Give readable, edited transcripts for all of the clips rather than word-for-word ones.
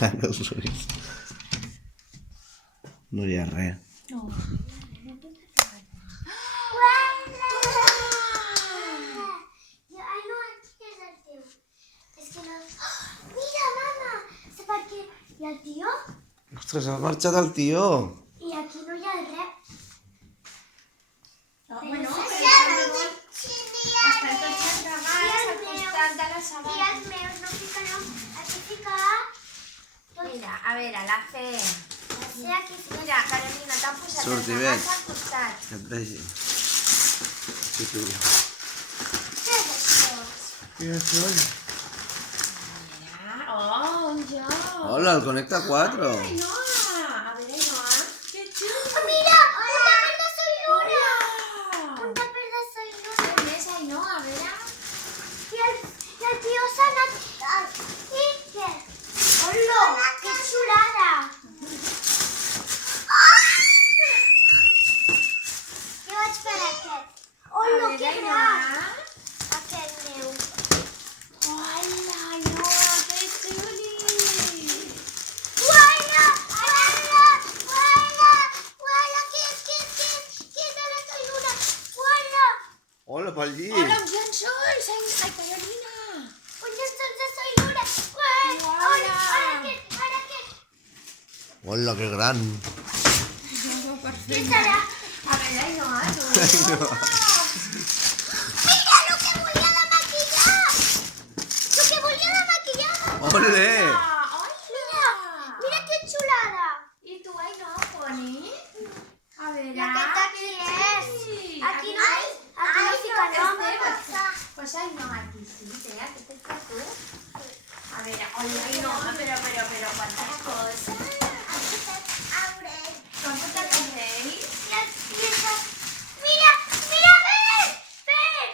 Tanca els ulls. No hi ha res. No. I el tio? Ostres, ha marxat el tio. I aquí no hi ha res. No, bueno, però estan tots entregats al costat de la I sabata. els meus no ficarem. Aquí fica... Mira, a veure, la fe. Sí, aquí fica... Mira, Carolina, t'han posat Surti els bé. sabats al costat. Que et vegi. Sí, tu. Què és això? Què és això? Mira, oh, un joc. Hola, el Conecta 4. Ainhoa, a veure, Ainhoa, que xulo. Mira! Un tàper de Soy Luna! Hola. Un tàper de Soy Luna! Què més, Ainhoa, a veure? I el tio s'ha anat... I què? Hola! Que xulada! Jo vaig per aquest. Hola, que gran! Aquest meu. Hola, Ainhoa, que xuli. Uala! Uala! Uala! Uala! Què és? Què és de la Soy Luna? Uala! Hola, pel llit. Hola, uns llençols, ai, Carolina. Un llençol de Soy Luna! Uala! Uala! Ara aquest! Ara aquest! Hola, que gran. Què serà? A veure, Ainhoa, tu. Ainhoa. Mira lo que volia de maquillar! Lo que volia de maquillar! Ole. Mira! Mira que xulada! I tu, Ainhoa, Poni? A veure... I aquest aquí és? Sí. Aquí no fica nom. Pues Ainhoa, aquí sí, té, aquest és per tu. A veure, hola, Ainhoa, però, quantes coses. Com pot el rei? Mira! Mira! Ven!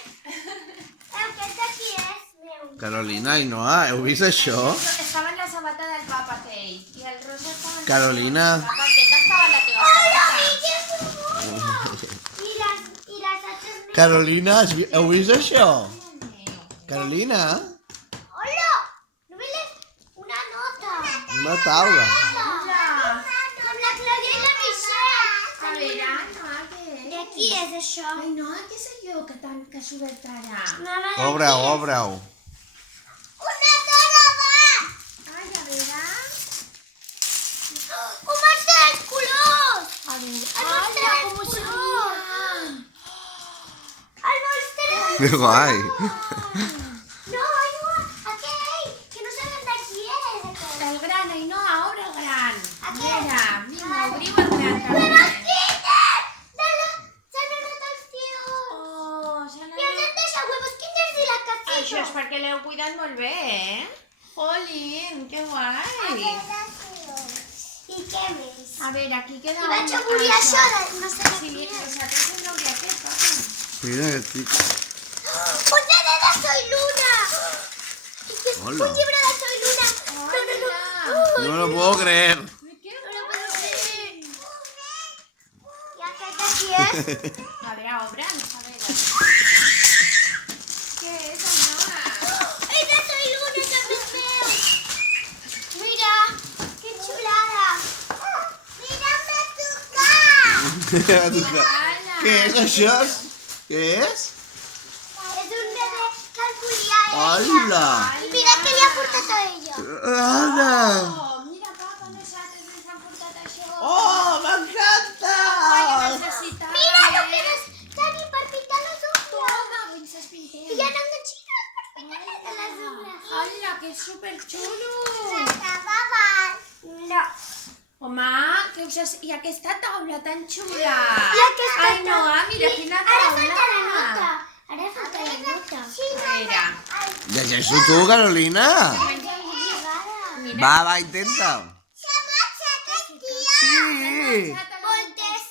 Aquest d'aquí és meu. Carolina, Ainhoa, heu vist això? Estava en la sabata del papa aquell. I el rosa estava en Carolina. la sabata. Aquesta estava en la teva sabata. I les altres meves. Carolina, heu vist això? Carolina, Hola! No me una nota. una taula. Hola. Com la Clàudia i la Michelle. A veure, Ainhoa, què és? De qui és això? Ainhoa, què sé jo que s'ha obert ara? Mama, de Obre-ho, qui és? obre-ho. Una taula! Ai, a veure... Un monstre dels colors! A veure... El monstre Hola, dels com ho colors! sabien? El monstre dels... Que guai. No, no, aquell! Que no sabem de qui és, aquell. El gran, Ainhoa, obre el gran. Aquest. Vinga, obriu el gran. ¡Huevos Kinder! ¡Se han roto els tios! Oh, I ens han deixat huevos Kinder de la casita. Això és perquè l'heu cuidat molt bé, eh? Jolín, que guai. I què més? A veure, aquí queda I vaig obrir això de no sé de Sí, qui és. nosaltres hem d'obrir aquest, papa. Mira que tic. Un CD de Soy Luna! Hola. Un llibre de Soy Luna! No. No me lo puedo creer. Que No lo puedo creer. I aquest d'aquí és? A veure, obre'ns, a veure. Què és, Ainhoa? És de Soy Luna, també és meu! Mira, que xulada! Mira, m'ha tocat! Què és això? Què és? És un bebè que el volia ella. Hola. I mira què li ha portat a ella. Hola. Oh, mira, papa, nosaltres ens han portat això. Oh, m'encanta. Necessitat. Mira lo que és tenir per pintar les ungles. Toma, doncs es pintem. I hi ha enganxines per pintar les ungles. Hola, que és superxulo. No. Home, que us has... I aquesta taula tan xula. I aquesta Ai, no, mira, quina Ara taula. falta la nota. Ara falta la nota. A veure. Llegeix-ho tu, Carolina. Mira. Va, intenta. Sí. Moltes.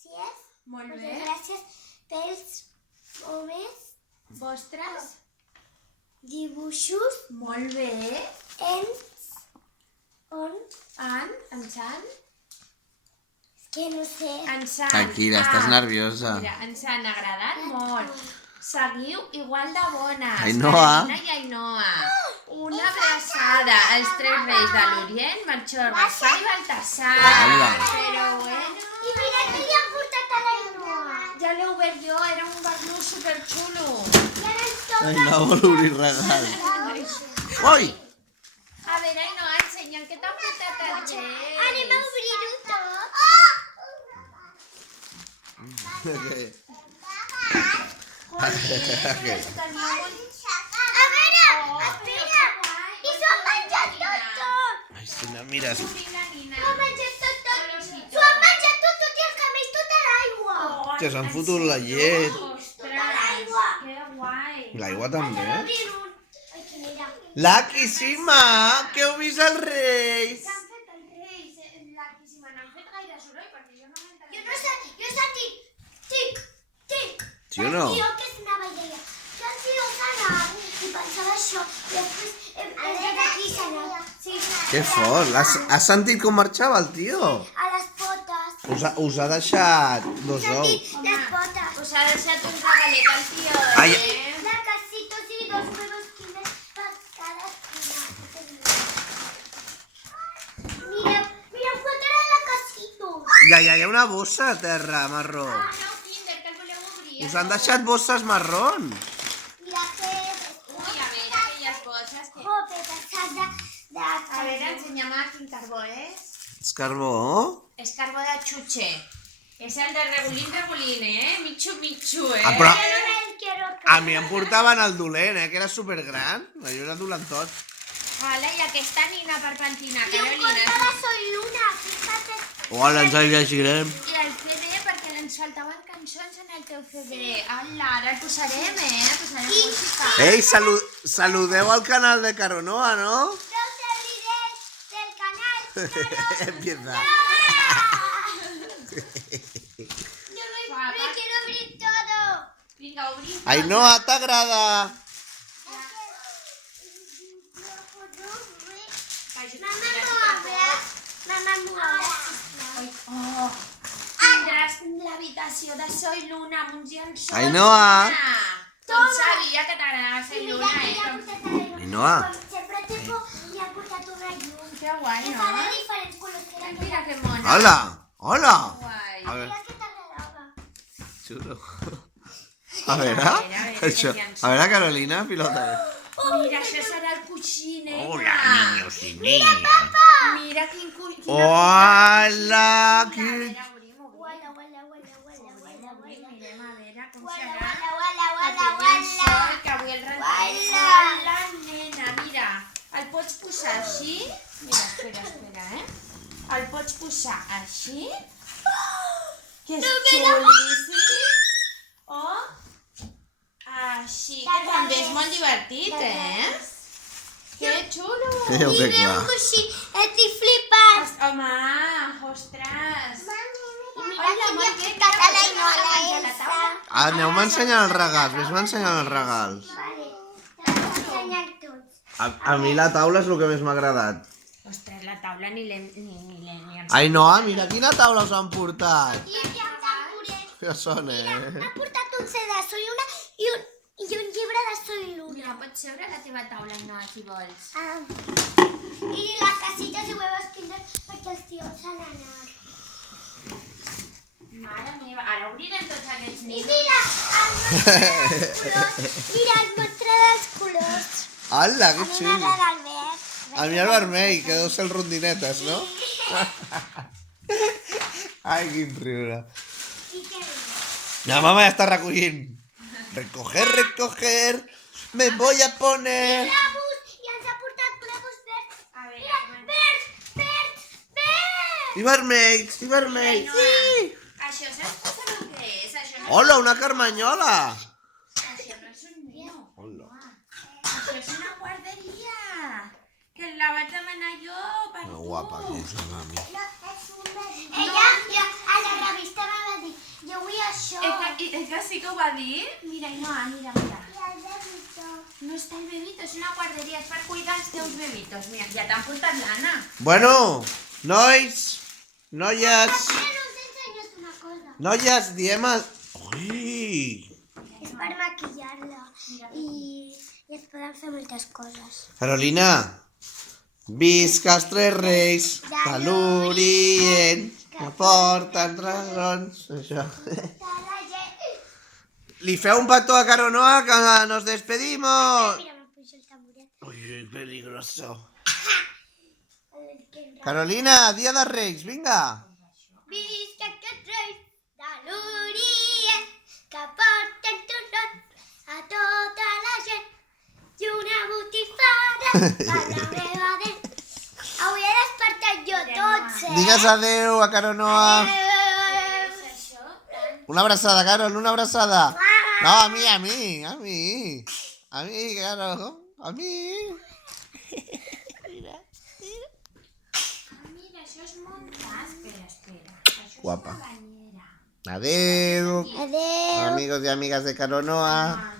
Si és? Molt Moltes bé. gràcies pels homes Vostres? dibuixos Molt bé. on En Sant? que no sé. Ens han... Tranquil·la, estàs nerviosa. Mira, ens han agradat molt. Seguiu igual de bones. Ainhoa. Carolina i Ainhoa. Una abraçada als tres reis de l'Orient, Melchor, Gaspar i Baltasar. Hola. Però bueno... I mira que li han portat a l'Ainoa. Ja l'he obert jo, era un barnús superxulo. I ara ens toca... Ainhoa vol obrir regals. Oi! A veure, Ainhoa, ensenya'm què t'ha portat el Reis. Anem a obrir-ho tot. Què? A veure, espera. I s'ho han menjat tot. Ai, si no mires... S'ho han menjat tot. S'ho han menjat tot i els camells tota l'aigua. Que s'han fotut la llet. Ostres, que guai. L'aigua també. Obrir-ho. Ai, que mira. Laquíssima! Que heu vist els reis? Què han fet els Reis? Laquíssima, no han fet gaire soroll perquè jo no m'he enterat. Jo no sé, jo he sentit tic, tic. Sí o no? Jo que anava i deia, que el tio s'ha anat i pensava això. I després aquí s'ha anat. Sí, Que fort! Has sentit com marxava el tio? a les potes. Us ha deixat dos ous. Sentit les potes. Us ha deixat un regalet al tio, Ai. La casitos y 2 huevos Kinder para cada una. Mira, mira, fotre la casitos. Ja hi ha una bossa a terra, marró. Ah, no, Kinder, que el voleu obrir. Us han deixat bosses marrons. Mira que Ui, a veure, aquelles bosses que... jope, passat de A veure, ensenya'm quin carbó és. És carbó? És carbó de xutxe. És el de regulín, Mitxo, mitxo, Ah, però Yo no me quiero a mi em portaven el dolent, que era supergran. Allò era dolentot. Hola, i aquesta nina per pentinar, Y un Carolina. cortada soy luna, fíjate. Hola, ens el llegirem. I el CD, perquè ens faltaven cançons en el teu CD. Hola, ara el posarem, Posarem música. Ei, saludeu al canal de Caronoa, no? Los seguidores del canal. Empieza. Yo me quiero abrir todo. Vinga, obrim. Ainhoa, t'agrada? Mamá mueve. Oh, tindràs l'habitació de Soy Luna amb uns llençols. Ainhoa. Luna. Com sabia que t'agradava Soy Mira Luna, que ya Com... portat Ainhoa. Sempre li ha portat una llum. Que guai, Que no? fa de diferents colors. Que era Mira que mona. Hola, hola. Guai. A veure, Mira que t'agradava. xulo. A veure, a veure, Carolina, pilota. Mira, això serà el coixí, nena. Hola, niños y niñas. Mira quin coixí. Hola, A que... veure, obrim. Guala, guala, guala, guala, guala, guala. Mirem a veure com Guala, serà. guala, guala, Aquest guala, llençol guala. que avui el rentaré. Guala. Hola, nena, mira. El pots posar així? Mira, espera, El pots posar així? Que és xulíssim. O així, que també és molt divertit, Que xulo. Creo que I veu clar. coixí, estic flipant. Home, ostres. Mira que li ha portat a la Elsa. Aneu-me ensenyant els regals, vés-me ensenyant els regals. Vale, te vaig ensenyar tots. A mi la taula és el que més m'ha agradat. Ostres, la taula ni l'hem... Ainhoa, mira quina taula us han portat. I amb tamborets. Que són, M'ha portat un CD de Soy Luna i un llibre de Soy Luna. Mira, pots seure a la teva taula, no, si vols. I les casitas i huevos Kinder perquè els tios s'han anat. Mare meva, ara obrirem tots aquests I nins. mira, mira el mostre dels colors. Hola, que A mi xulo. m'agrada el verd. A mi el vermell, que deu ser el rondinetes, no? Ai, quin riure. I què més? La mama ja està recollint. Recoger, recoger, me voy a poner... Globus! I ens ha portat globus verds. A veure, Mira, com... verds, verds, verds! I vermells, i vermells. Sí! Això saps el que és? Això no, Hola, una carmanyola. això no és un niu. Hola. Això és una guarderia. Que la vaig demanar jo per Que tu. guapa que és la mami. No, és un bebè. Ella a la revista va dir, jo vull això. És que sí que ho va dir? Mira, no, mira. I el bebito. No està el bebito, és una guarderia, és per cuidar els teus bebitos. Mira, ja t'han portat l'Anna. Bueno, nois, noies, Mira, us he ensenyat una cosa. noies, diem... Ui! És per maquillar-la. I I es poden fer moltes coses. Carolina, visca els tres reis de l'Orient que porten dragons. Això. Li feu un petó a Caronoa que nos despedimos. Mira, me puso el tamboret. Uy, peligroso. Carolina, dia de reis, vinga. Visca aquests reis de l'Orient que porten torrons a tota la gent i una botifara per la meva dent. Avui he despertat jo tots, Digues adeu a Caronoa. És això? Una abraçada, Carol, una abraçada. No, a mi, a mi, a mi. A mi, Carol, a mi. Mira, això és muntar. Espera. Això és Guapa. una banyera. Adeu, Adéu. amigos y amigas de Caronoa. Ai,